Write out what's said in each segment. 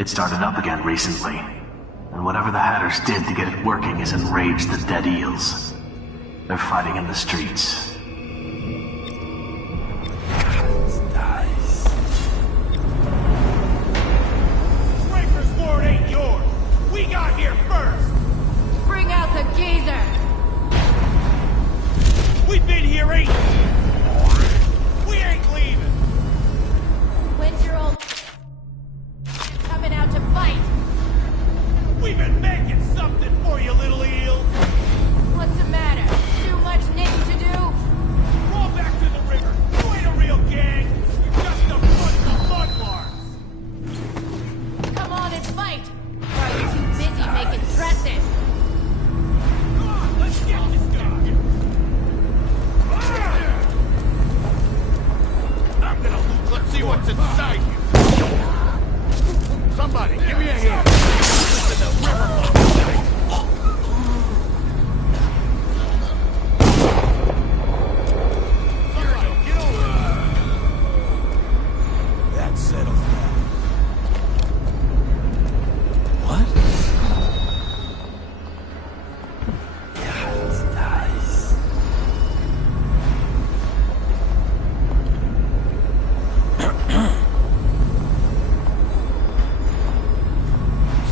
It started up again recently, and whatever the Hatters did to get it working has enraged the dead eels. They're fighting in the streets. Breaker's word ain't yours! We got here first! Bring out the geezer! We've been here 8 years! We ain't leaving! When's your old coming out to fight? We've been making something for you, little eels! What's the matter? Too much knitting to do? Roll back to the river! You ain't a real gang! You're just a bunch of mudlarks! Come on and fight! Or are you too busy making dresses? Come on, let's get this guy! I'm gonna loot. Let's see what's inside you! Somebody, give me a hand! This is the river!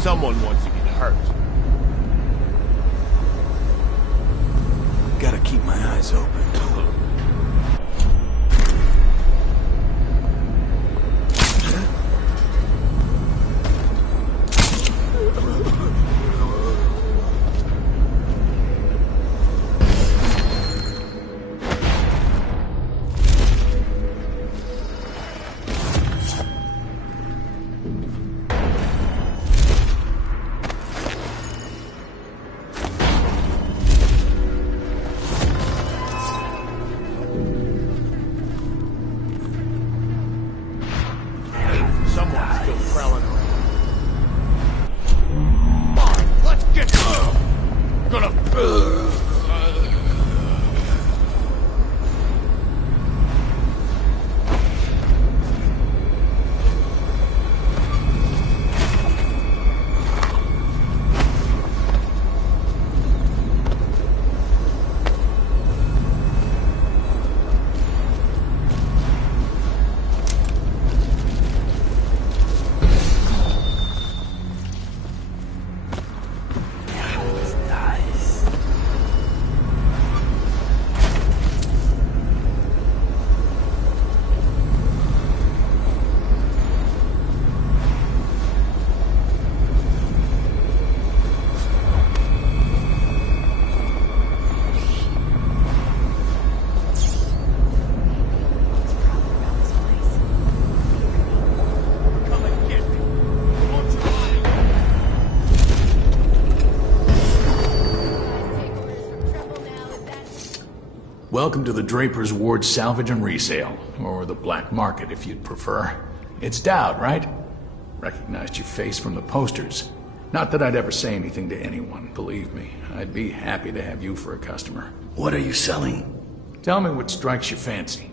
Someone wants to get hurt. Gotta keep my eyes open. Welcome to the Draper's Ward Salvage and Resale, or the Black Market if you'd prefer. It's Dowd, right? Recognized your face from the posters. Not that I'd ever say anything to anyone, believe me. I'd be happy to have you for a customer. What are you selling? Tell me what strikes your fancy.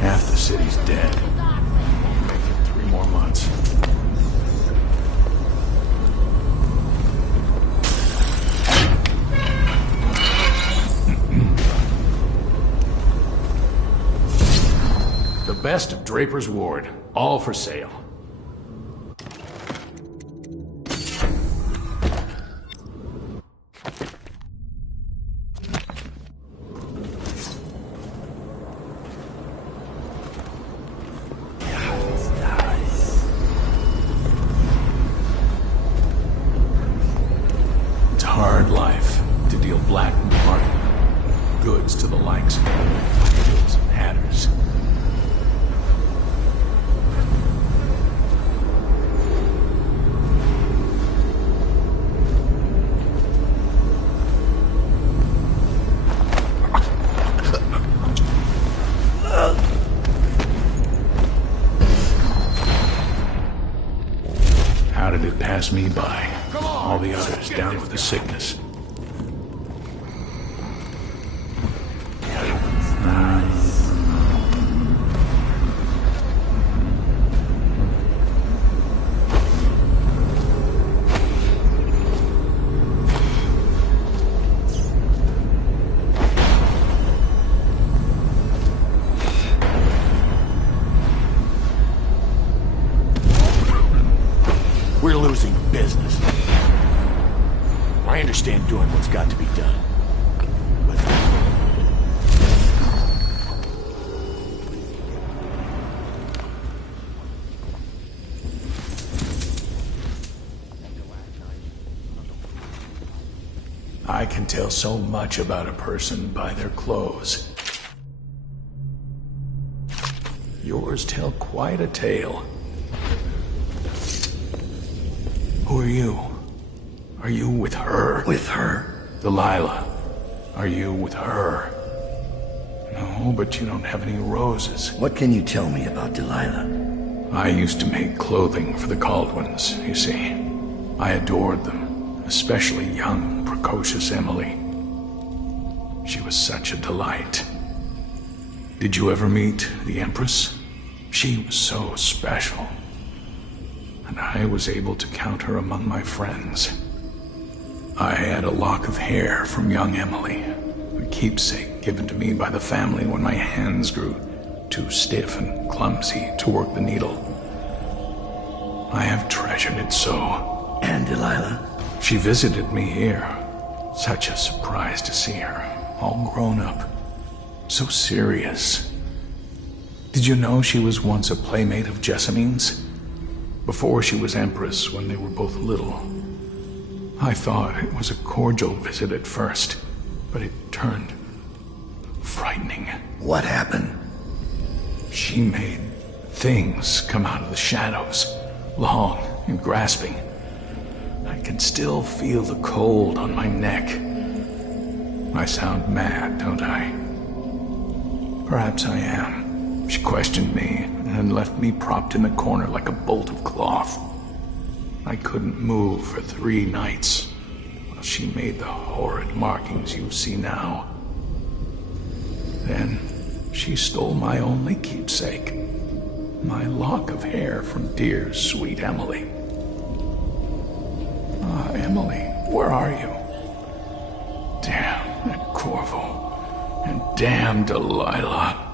Half the city's dead. Make it 3 more months. The best of Draper's Ward, all for sale. Hard life to deal black market goods to the likes of Eels and Hatters. pass me by. All the others down with the sickness. We're losing business. I understand doing what's got to be done. But I can tell so much about a person by their clothes. Yours tell quite a tale. Who are you? Are you with her? with her? Delilah, are you with her? No, but you don't have any roses. What can you tell me about Delilah? I used to make clothing for the Caldwins, you see. I adored them, especially young, precocious Emily. She was such a delight. Did you ever meet the Empress? She was so special. And I was able to count her among my friends. I had a lock of hair from young Emily, a keepsake given to me by the family when my hands grew too stiff and clumsy to work the needle. I have treasured it so. And Delilah? She visited me here. Such a surprise to see her, all grown up, so serious. Did you know she was once a playmate of Jessamine's? Before she was Empress, when they were both little. I thought it was a cordial visit at first, but it turned frightening. What happened? She made things come out of the shadows, long and grasping. I can still feel the cold on my neck. I sound mad, don't I? Perhaps I am. She questioned me and left me propped in the corner like a bolt of cloth. I couldn't move for 3 nights while she made the horrid markings you see now. Then she stole my only keepsake, my lock of hair from dear, sweet Emily. Ah, Emily, where are you? Damn that Corvo, and damn Delilah.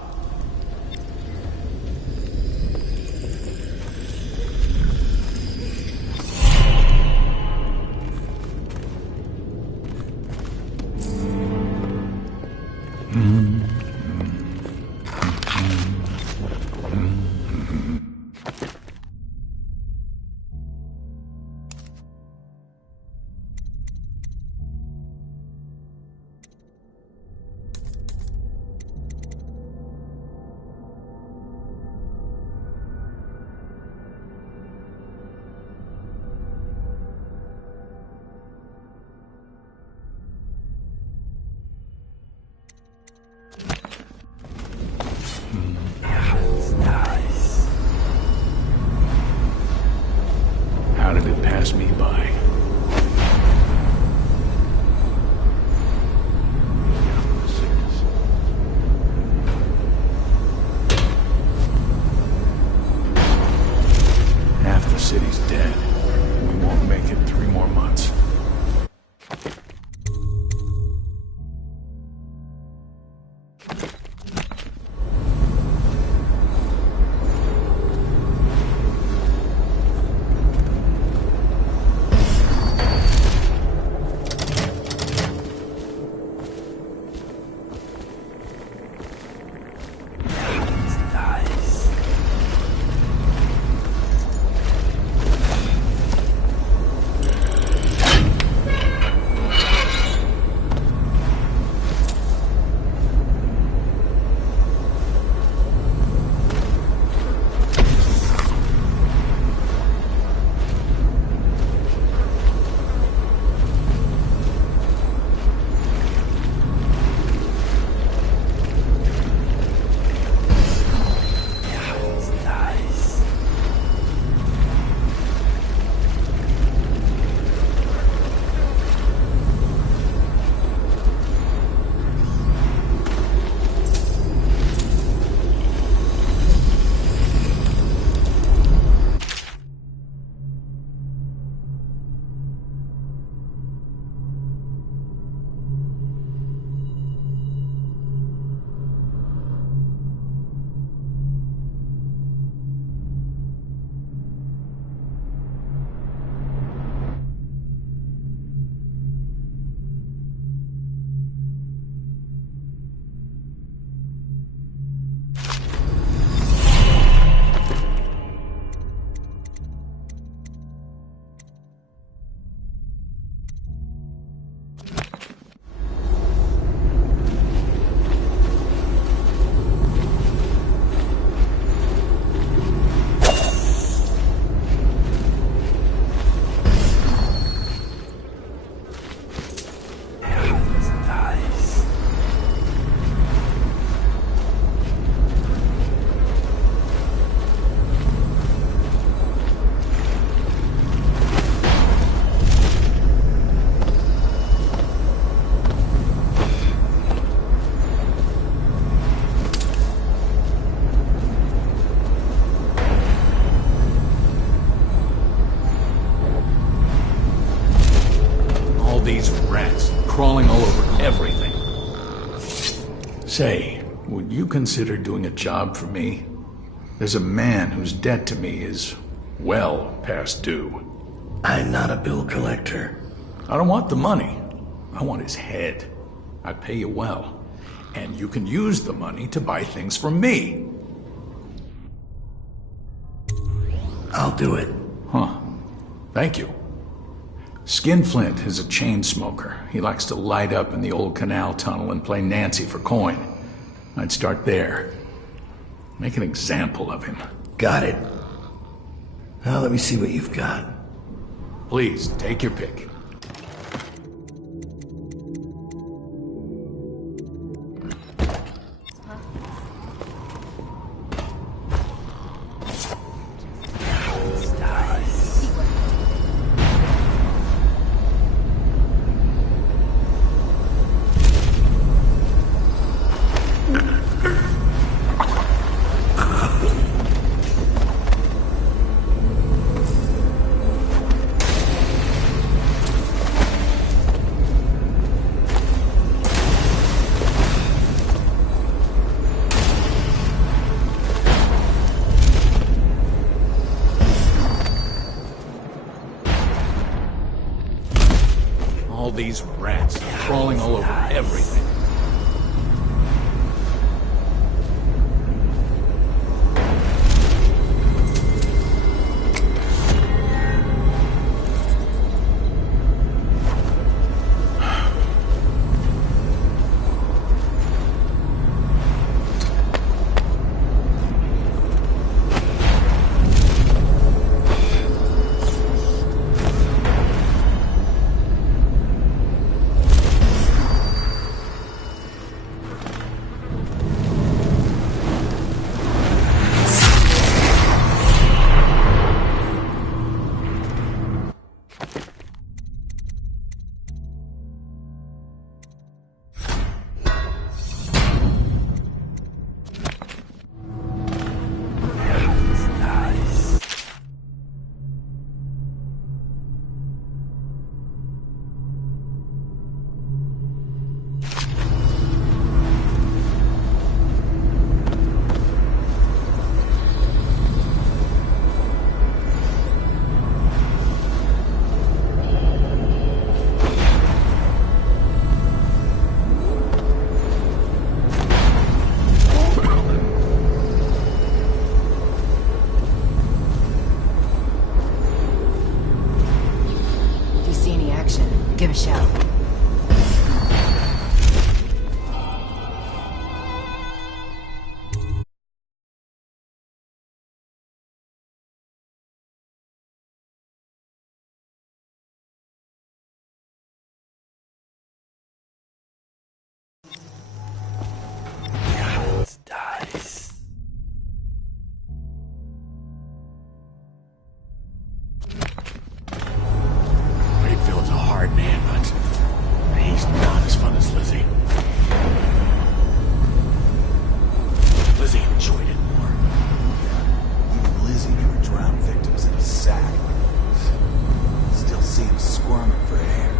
these rats crawling all over everything. Say, would you consider doing a job for me? There's a man whose debt to me is well past due. I'm not a bill collector. I don't want the money. I want his head. I pay you well. And you can use the money to buy things from me. I'll do it. Huh. Thank you. Skinflint is a chain smoker. He likes to light up in the old canal tunnel and play Nancy for coin. I'd start there. Make an example of him. Got it. Now let me see what you've got. Please, take your pick. All these rats crawling all over everything. Give a shout. Rayfield's a hard man, but he's not as fun as Lizzie. Lizzie enjoyed it more. Even Lizzie never drowned victims in a sack. Still see him squirming for air.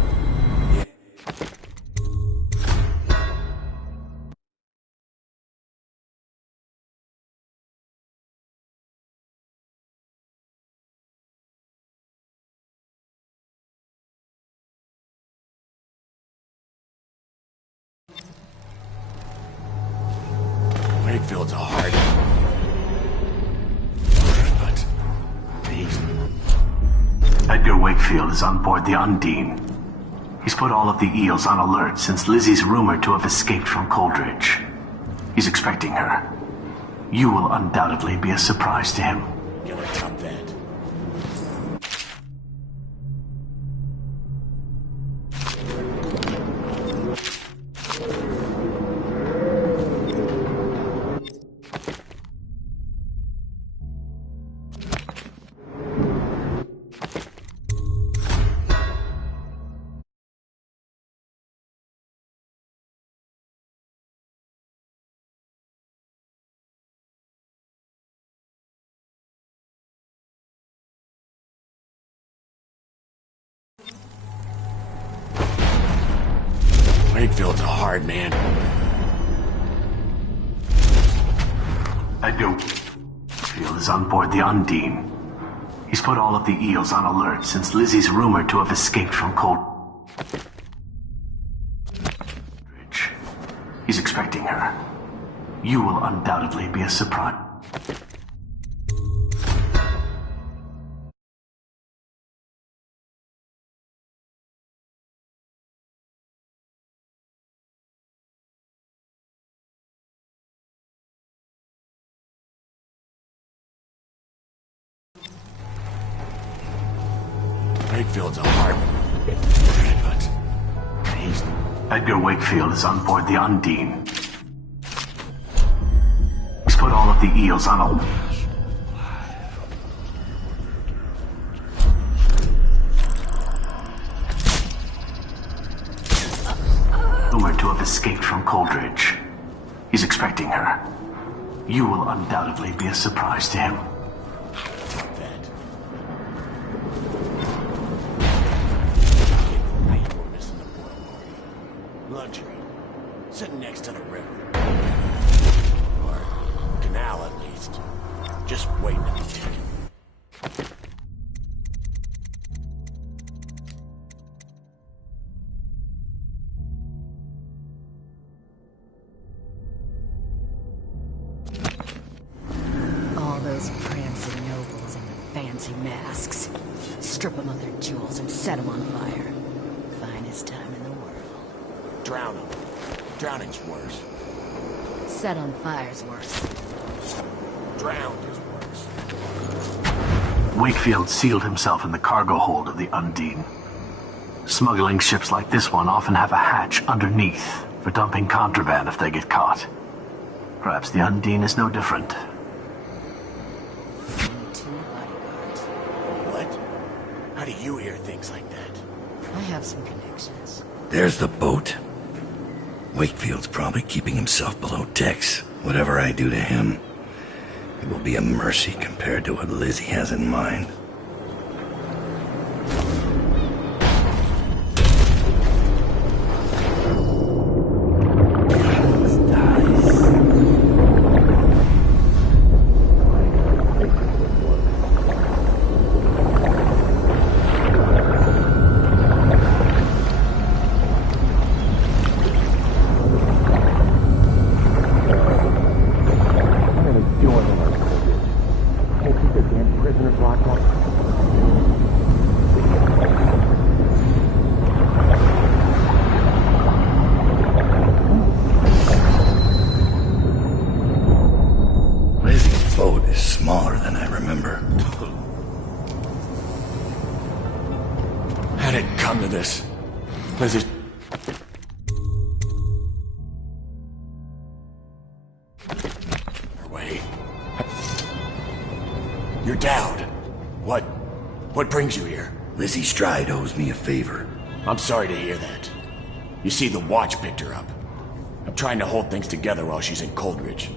Rayfield's a hard but he's... Edgar Wakefield is on board the Undine. He's put all of the eels on alert since Lizzie's rumored to have escaped from Coldridge. He's expecting her. You will undoubtedly be a surprise to him. Get a top that. Wakefield's a hard man. Edgar Wakefield is on board the Undine. He's put all of the eels on alert since Lizzie's rumored to have escaped from Coldridge. He's expecting her. You will undoubtedly be a surprise. Wakefield's a hard but he's... Edgar Wakefield is on board the Undine. He's put all of the eels on alert. Rumored to have escaped from Coldridge. He's expecting her. You will undoubtedly be a surprise to him. Luxury. Sitting next to the river. Or canal, at least. Just waiting to be taken. All those prancing nobles in the fancy masks. Strip them of their jewels and set them on fire. Finest time in the world. Drown him. Drowning's worse. Set on fire's worse. Drowned is worse. Wakefield sealed himself in the cargo hold of the Undine. Smuggling ships like this one often have a hatch underneath for dumping contraband if they get caught. Perhaps the Undine is no different. Only 2 bodyguards. What? How do you hear things like that? I have some connections. There's the boat. Wakefield's probably keeping himself below decks. Whatever I do to him, it will be a mercy compared to what Lizzie has in mind. Smaller than I remember. How'd it come to this? Was it... Or wait... You're Dowd. What brings you here? Lizzie Stride owes me a favor. I'm sorry to hear that. You see, the watch picked her up. I'm trying to hold things together while she's in Coldridge.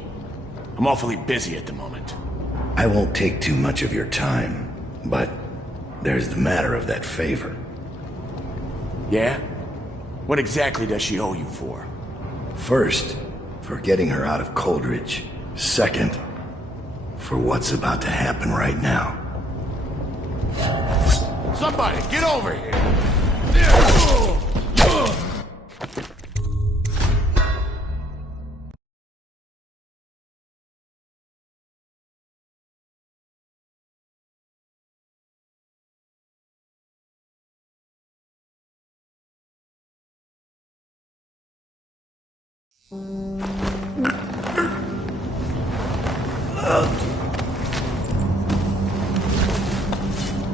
I'm awfully busy at the moment. I won't take too much of your time, but there's the matter of that favor. Yeah? What exactly does she owe you for? First, for getting her out of Coldridge. Second, for what's about to happen right now. Somebody, get over here!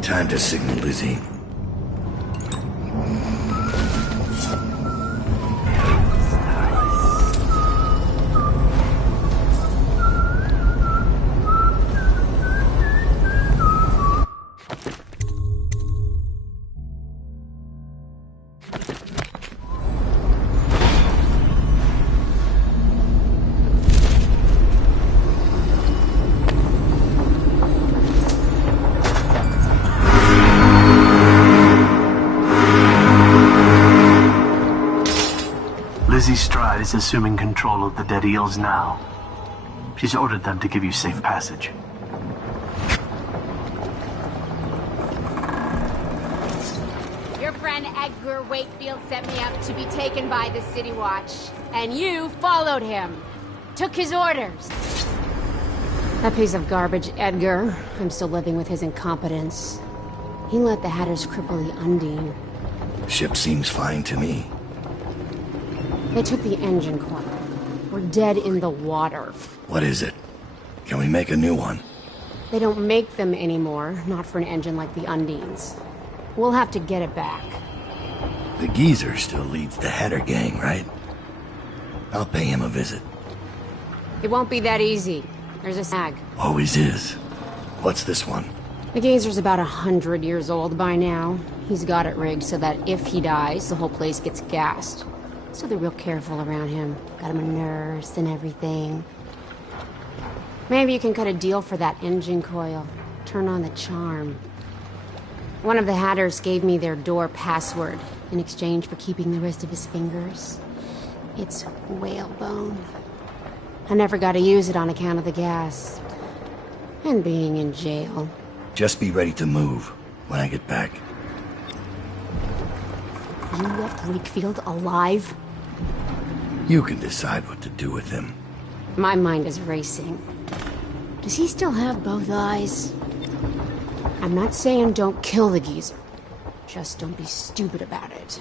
Time to signal Lizzie. Lizzie Stride is assuming control of the dead eels now. She's ordered them to give you safe passage. Your friend Edgar Wakefield sent me up to be taken by the City Watch. And you followed him. Took his orders. That piece of garbage, Edgar. I'm still living with his incompetence. He let the Hatters cripple the Undine. Ship seems fine to me. They took the engine coil. We're dead in the water. What is it? Can we make a new one? They don't make them anymore, not for an engine like the Undine's. We'll have to get it back. The geezer still leads the Hatter gang, right? I'll pay him a visit. It won't be that easy. There's a snag. Always is. What's this one? The geezer's about 100 years old by now. He's got it rigged so that if he dies, the whole place gets gassed. So they're real careful around him. Got him a nurse and everything. Maybe you can cut a deal for that engine coil. Turn on the charm. One of the Hatters gave me their door password in exchange for keeping the rest of his fingers. It's whalebone. I never got to use it on account of the gas. And being in jail. Just be ready to move when I get back. You left Wakefield alive? You can decide what to do with him. My mind is racing. Does he still have both eyes? I'm not saying don't kill the geezer. Just don't be stupid about it.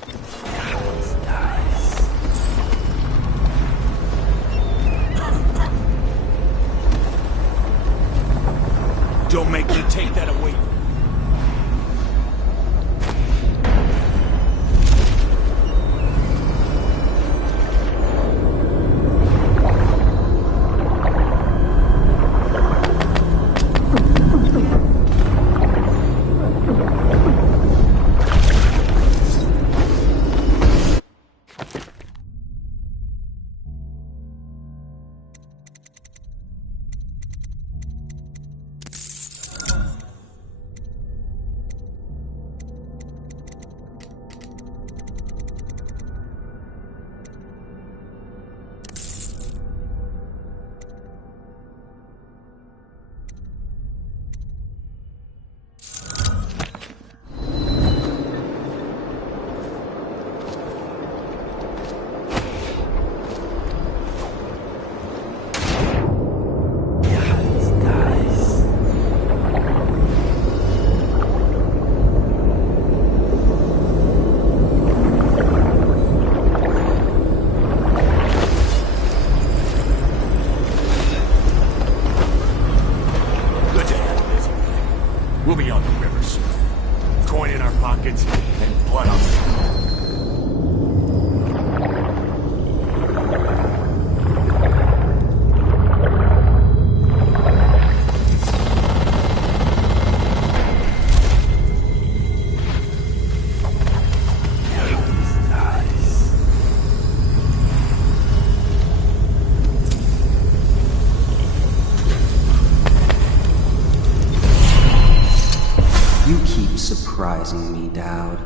Don't make me take that away. We'll be on the river soon. Coin in our pockets and blood on the surprising me, Dowd.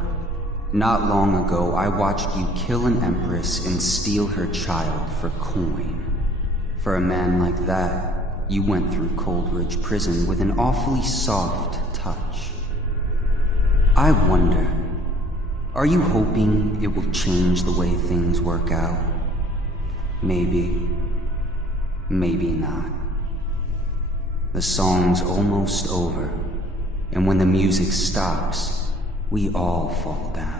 Not long ago, I watched you kill an empress and steal her child for coin. For a man like that, you went through Coldridge Prison with an awfully soft touch. I wonder, are you hoping it will change the way things work out? Maybe. Maybe not. The song's almost over. And when the music stops, we all fall down.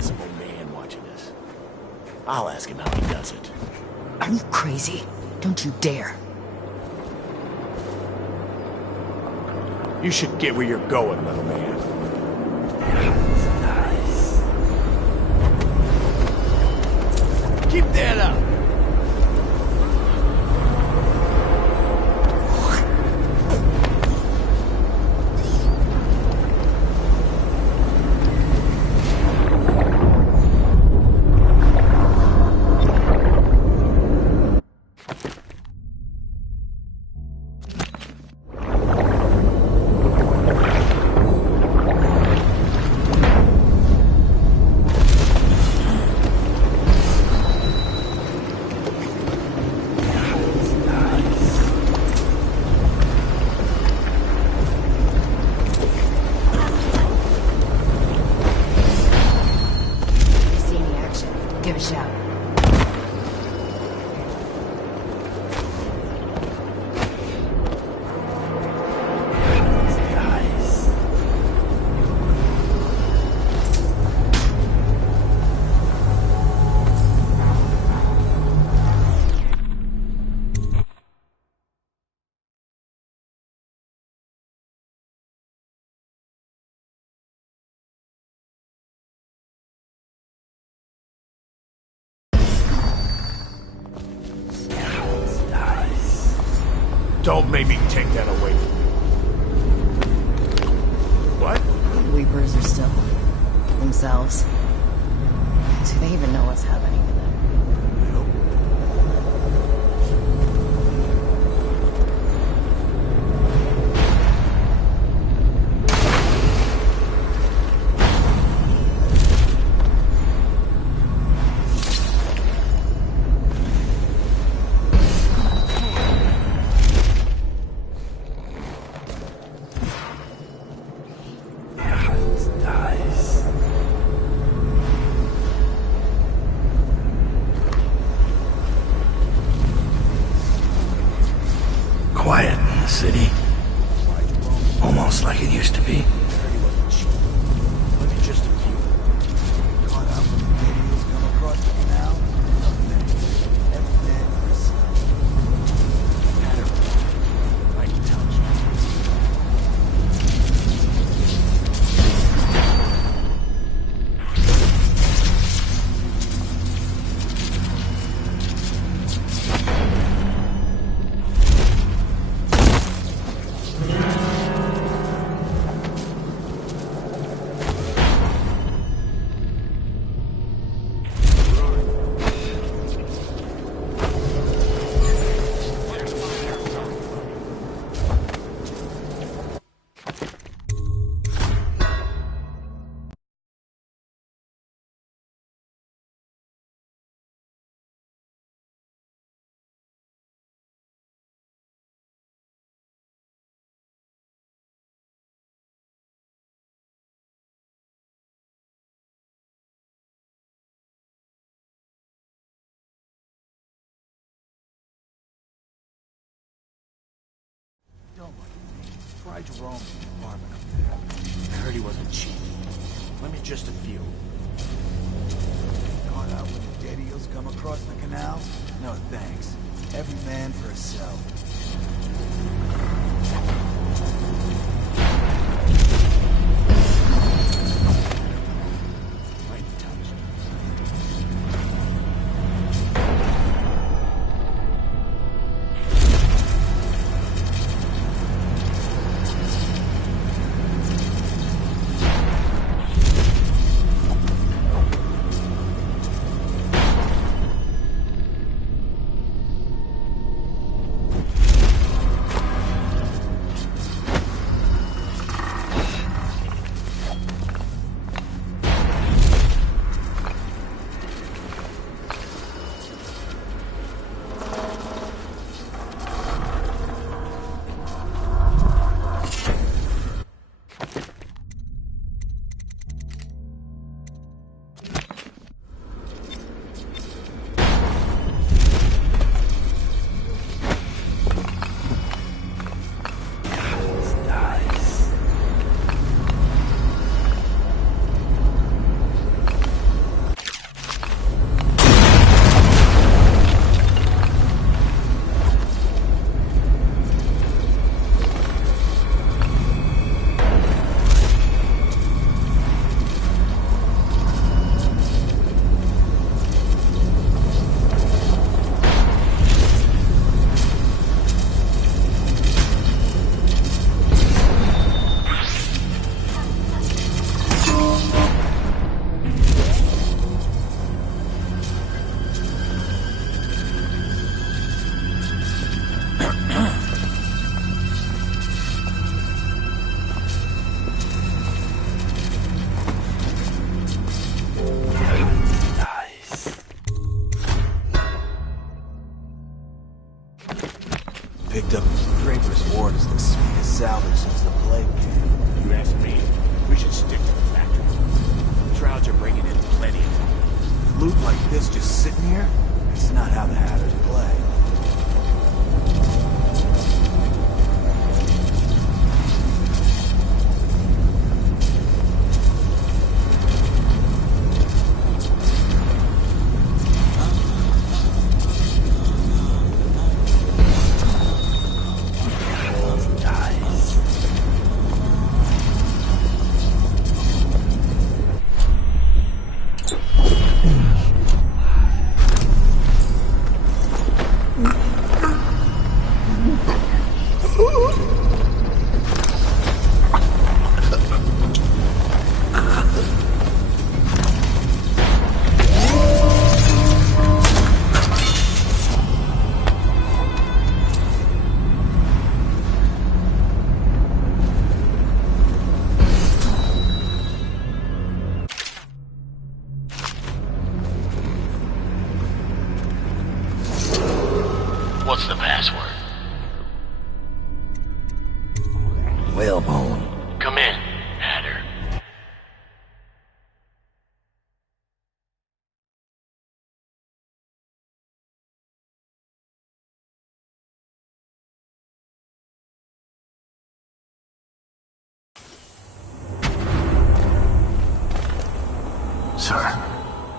invisible man watching us. I'll ask him how he does it. Are you crazy? Don't you dare. You should get where you're going, little man. Keep that up! Don't make me take that away from you. What? The Weepers are still themselves. Do they even know what's happening to them? Quiet in the city. Almost like it used to be. Look at just a few. Caught up when the videos come across the canal? Nothing. Every man for himself. Pattern. Like you touch. Don't look at me. Try Jerome's apartment up there. I heard he wasn't cheap. Let me just a few. Caught out when the dead eels come across the canal? No thanks. Every man for himself. Like you touch. Picked up Draper's Ward as the sweetest salvage since the plague came. You ask me, we should stick to the factory. The Shrouds are bringing in plenty of Loot like this just sitting here? It's not how the Hatters play. What's the password? Whalebone. Come in, Hatter. Sir,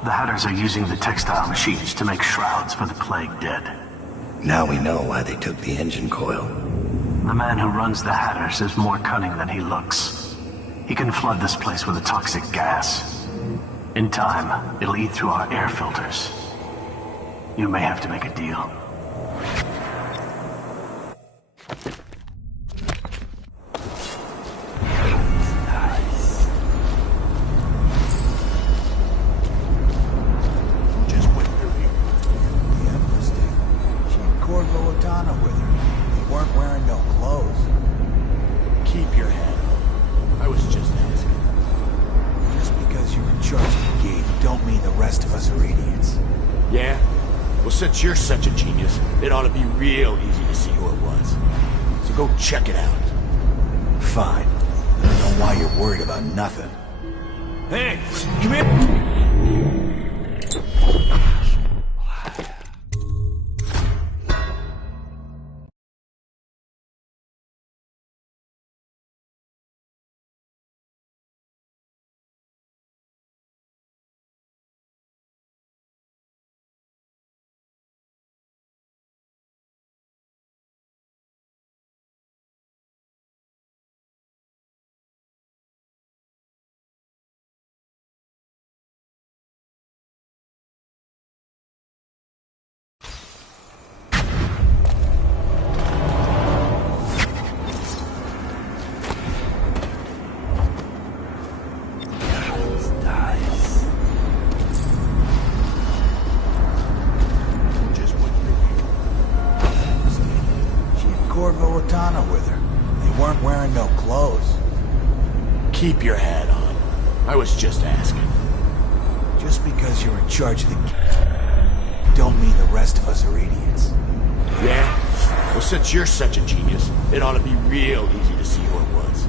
the Hatters are using the textile machines to make shrouds for the plague dead. Now we know why they took the engine coil. The man who runs the Hatters is more cunning than he looks. He can flood this place with a toxic gas. In time, it'll eat through our air filters. You may have to make a deal. Since you're such a genius, it ought to be real easy to see who it was. So go check it out. Fine. I don't know why you're worried about nothing. Hey, come here. Keep your hat on. I was just asking. Just because you're in charge of the don't mean the rest of us are idiots. Yeah? Well, since you're such a genius, it ought to be real easy to see who it was.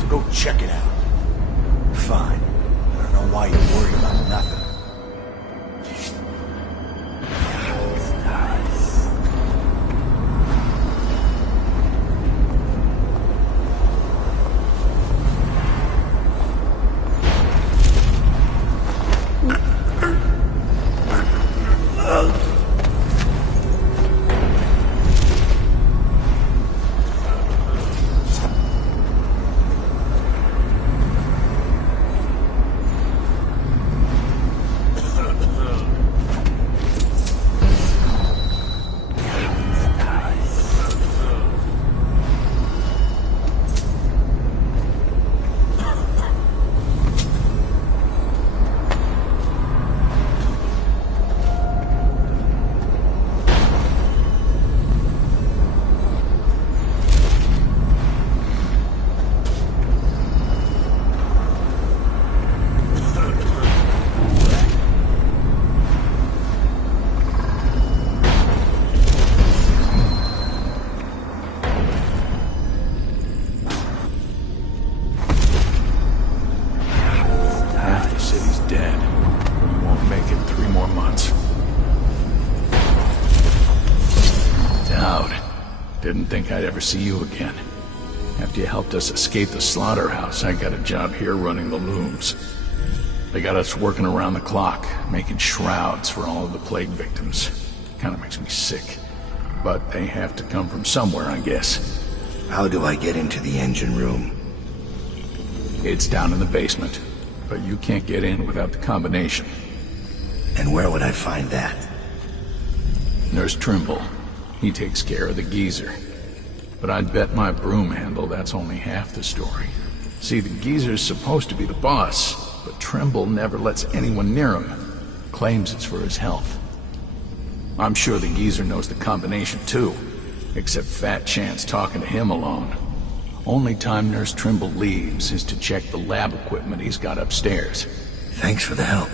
So go check it out. Fine. I don't know why you're worried about nothing. Didn't think I'd ever see you again. After you helped us escape the slaughterhouse, I got a job here running the looms. They got us working around the clock, making shrouds for all of the plague victims. Kinda makes me sick. But they have to come from somewhere, I guess. How do I get into the engine room? It's down in the basement, but you can't get in without the combination. And where would I find that? Nurse Trimble. He takes care of the geezer. But I'd bet my broom handle that's only half the story. See, the geezer's supposed to be the boss, but Trimble never lets anyone near him. Claims it's for his health. I'm sure the geezer knows the combination too, except Fat Chance talking to him alone. Only time Nurse Trimble leaves is to check the lab equipment he's got upstairs. Thanks for the help.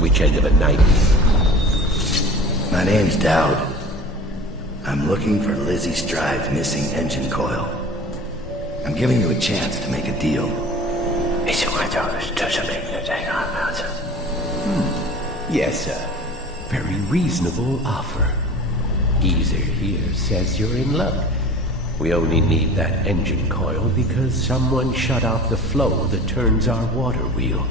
Which end of a knife? My name's Dowd. I'm looking for Lizzie Stride's missing engine coil. I'm giving you a chance to make a deal. Yes, sir. Very reasonable offer. Geezer here says you're in luck. We only need that engine coil because someone shut off the flow that turns our water wheel.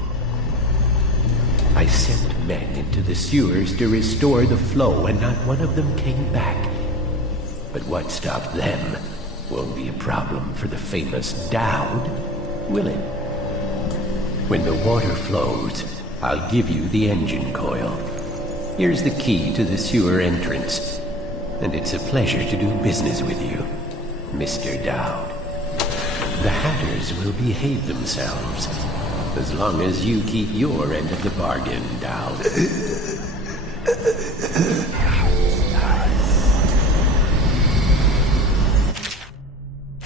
I sent men into the sewers to restore the flow, and not one of them came back. But what stopped them won't be a problem for the famous Dowd, will it? When the water flows, I'll give you the engine coil. Here's the key to the sewer entrance. And it's a pleasure to do business with you, Mr. Dowd. The Hatters will behave themselves, as long as you keep your end of the bargain, Dowd.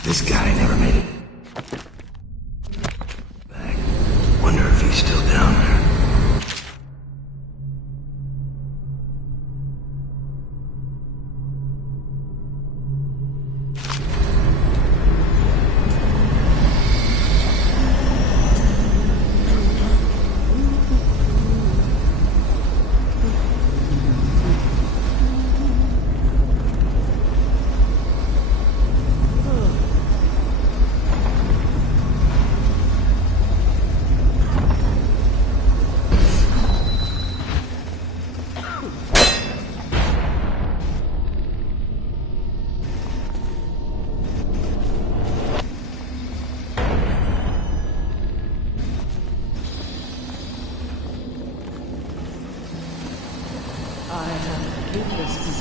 This guy never made it back. Wonder if he's still down there.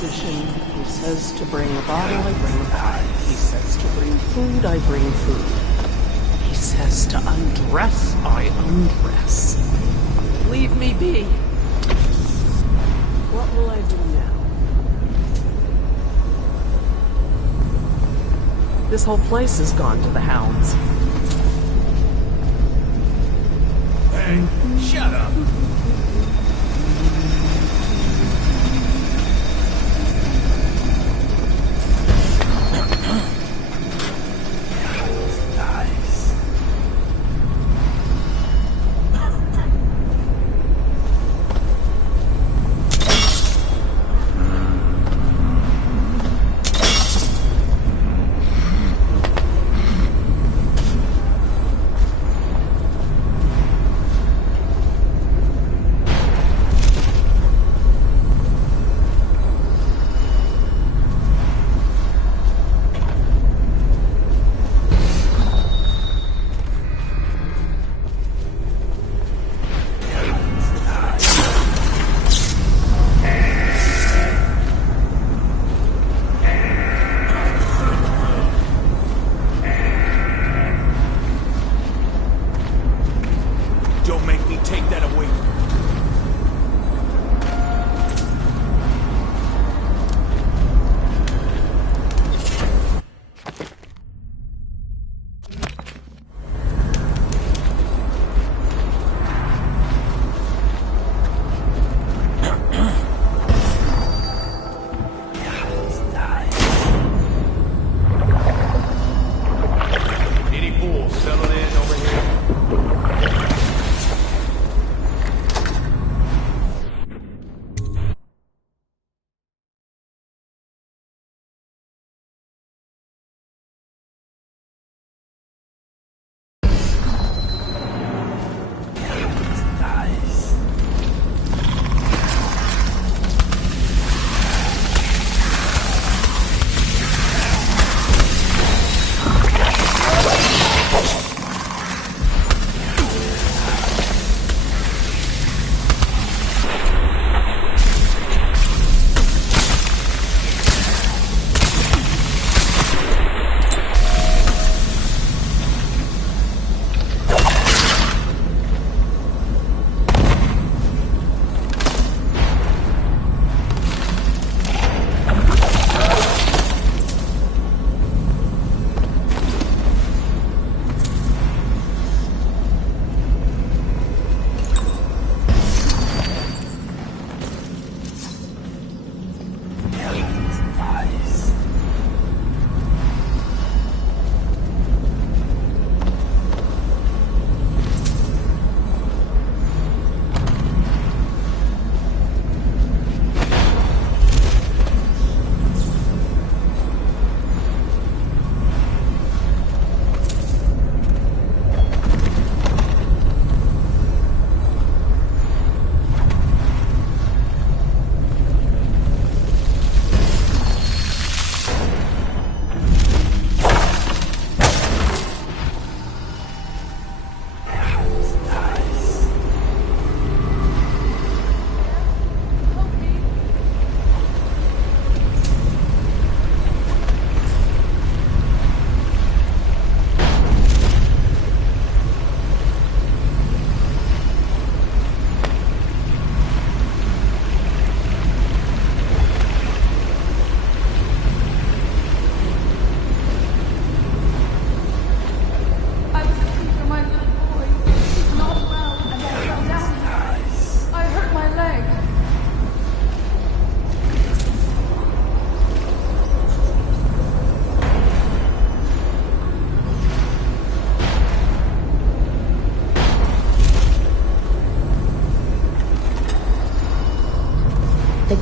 He says to bring a bottle, I bring a bottle. He says to bring food, I bring food. He says to undress, I undress. Leave me be. What will I do now? This whole place has gone to the hounds. Hey, shut up!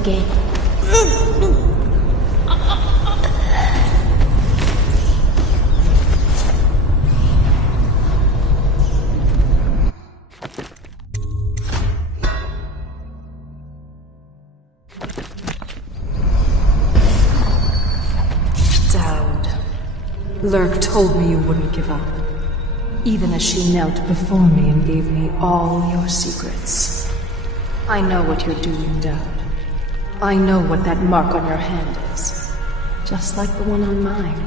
okay. Lurk told me you wouldn't give up, even as she knelt before me and gave me all your secrets. I know what you're doing, Dowd. I know what that mark on your hand is, just like the one on mine.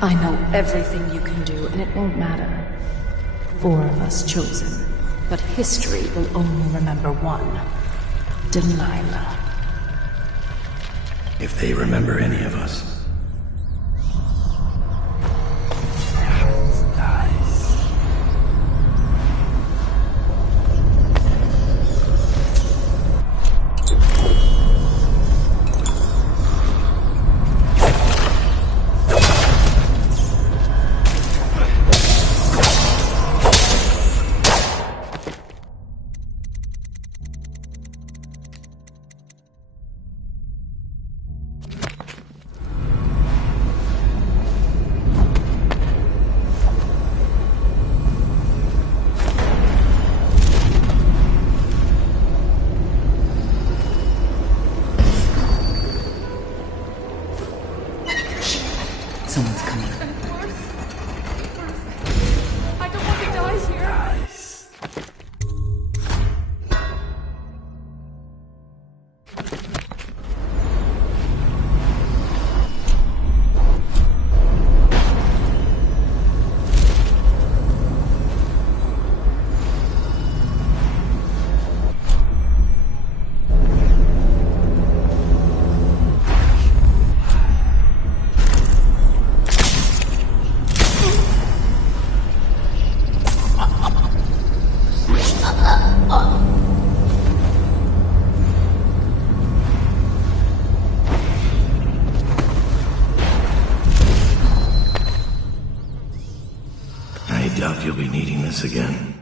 I know everything you can do, and it won't matter. 4 of us chosen, but history will only remember one. Delilah. If they remember any of us. Someone's coming. I don't want to die here. I doubt you'll be needing this again.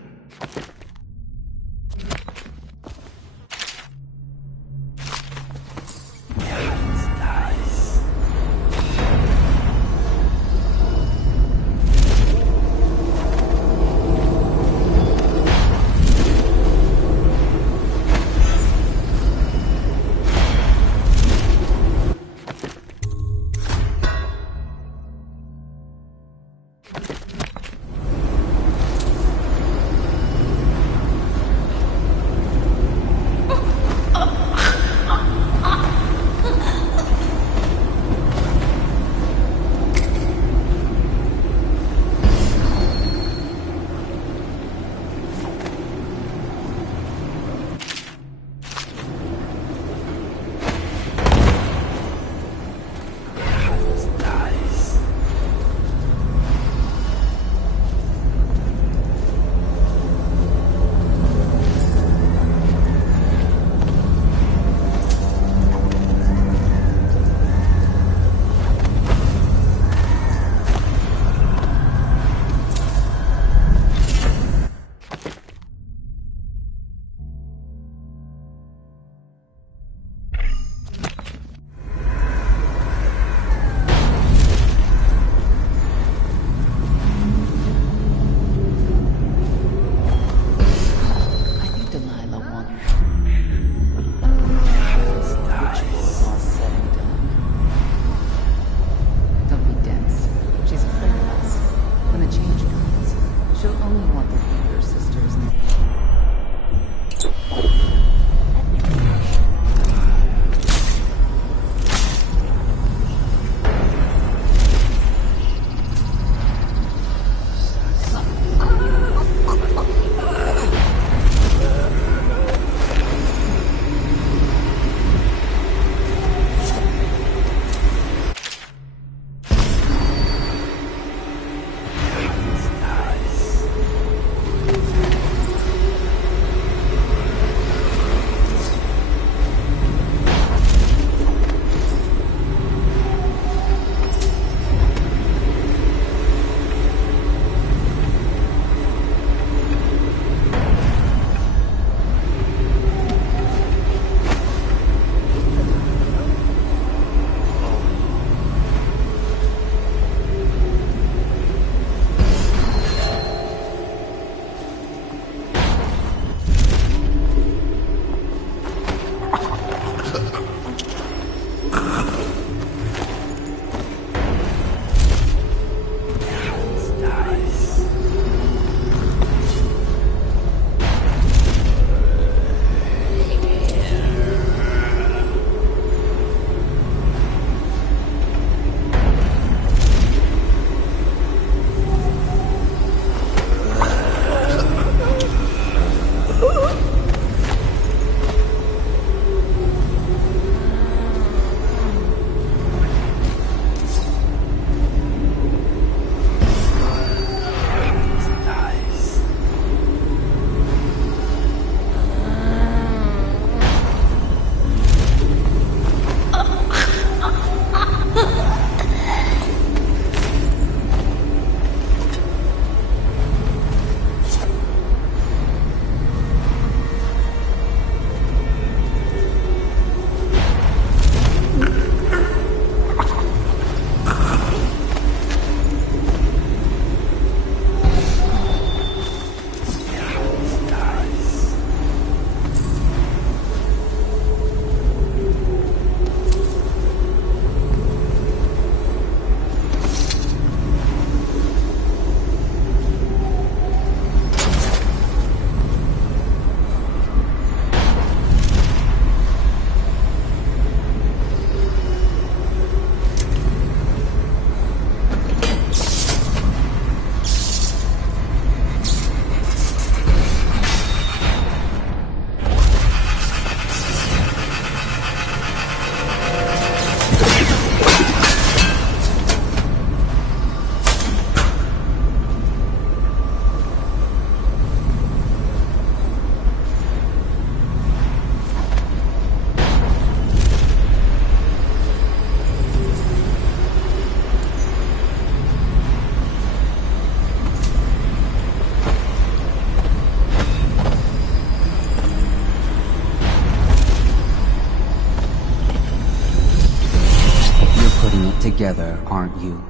together, aren't you?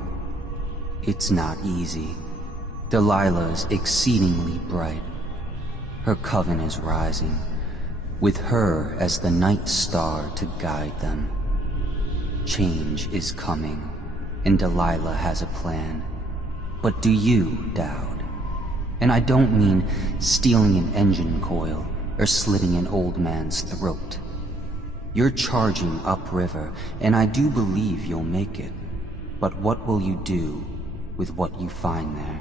It's not easy. Delilah's exceedingly bright. Her coven is rising, with her as the night star to guide them. Change is coming, and Delilah has a plan. But do you, Dowd? And I don't mean stealing an engine coil or slitting an old man's throat. You're charging upriver, and I do believe you'll make it. But what will you do with what you find there?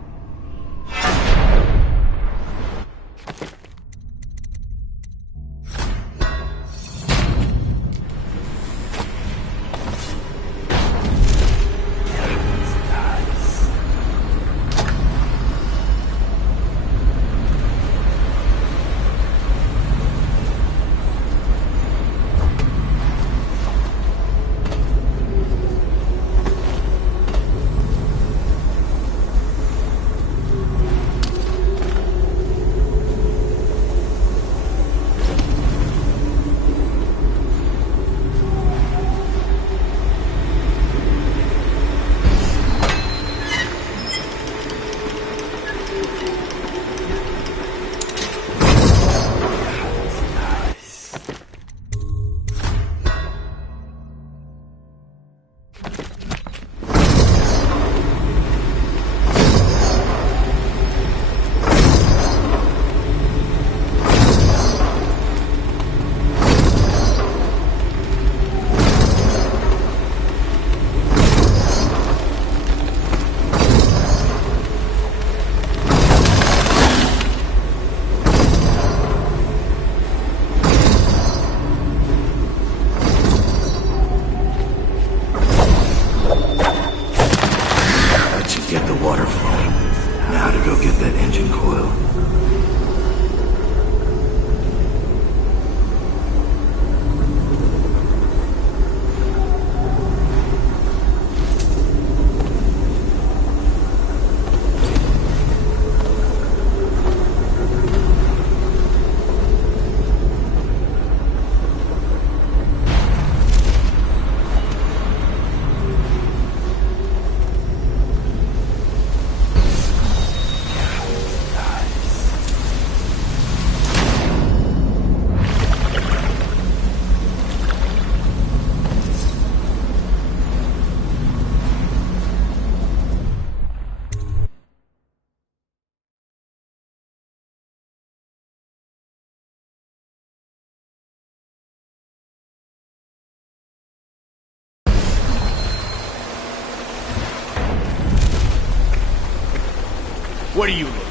What are you looking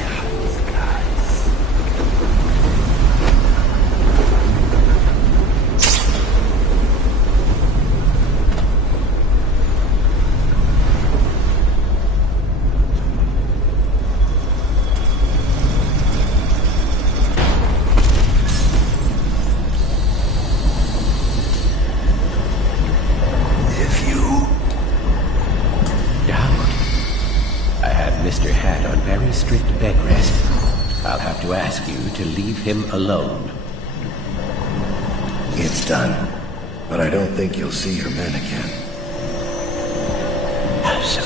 at? To leave him alone. It's done, but I don't think you'll see your men again. Caesar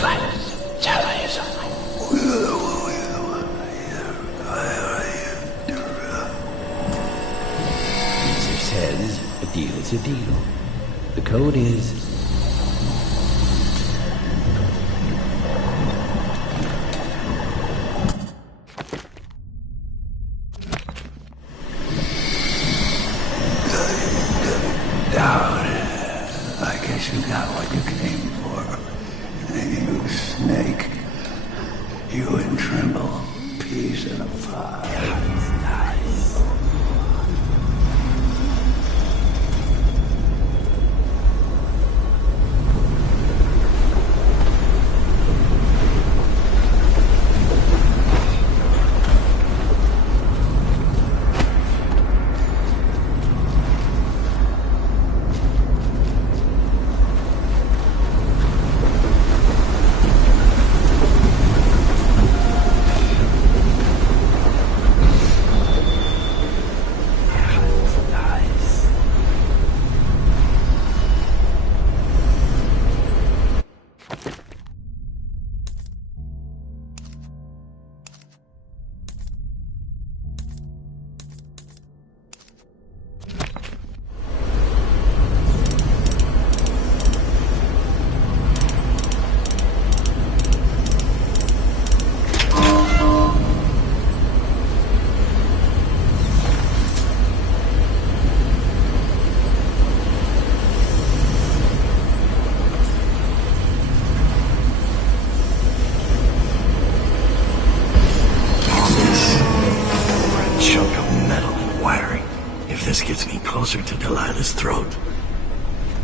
says a deal's a deal. The code is You got what you came for. You snake. You and Trimble. Peas in a pie.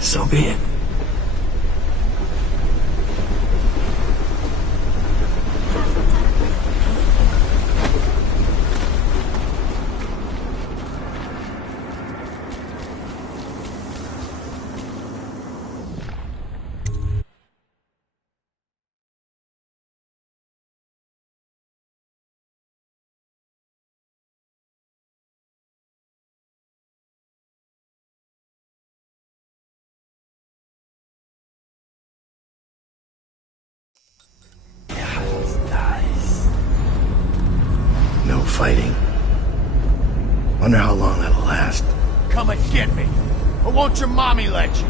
So be it. No fighting. Wonder how long that'll last. Come and get me. Or won't your mommy let you?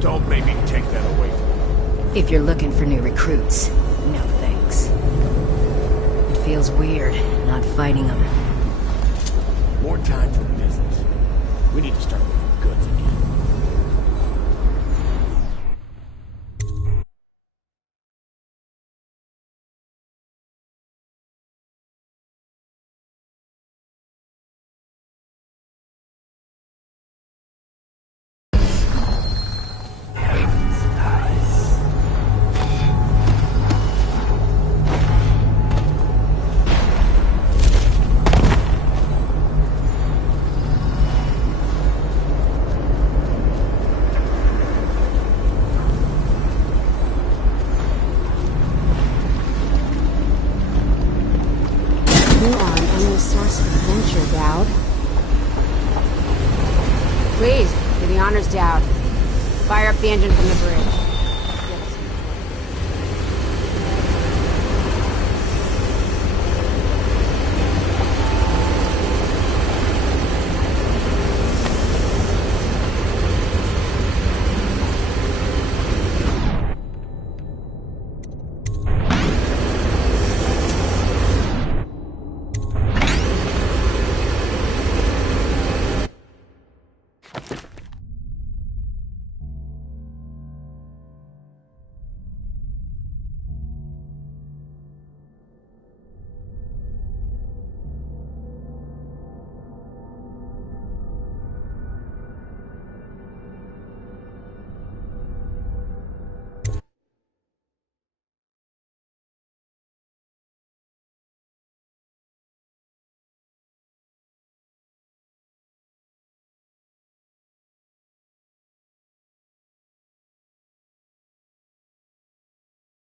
Don't make me take that away from you. If you're looking for new recruits, no thanks. It feels weird, not fighting them. More time for business. We need to start moving goods again. Please, do the honors, Dowd. Fire up the engine from the bridge.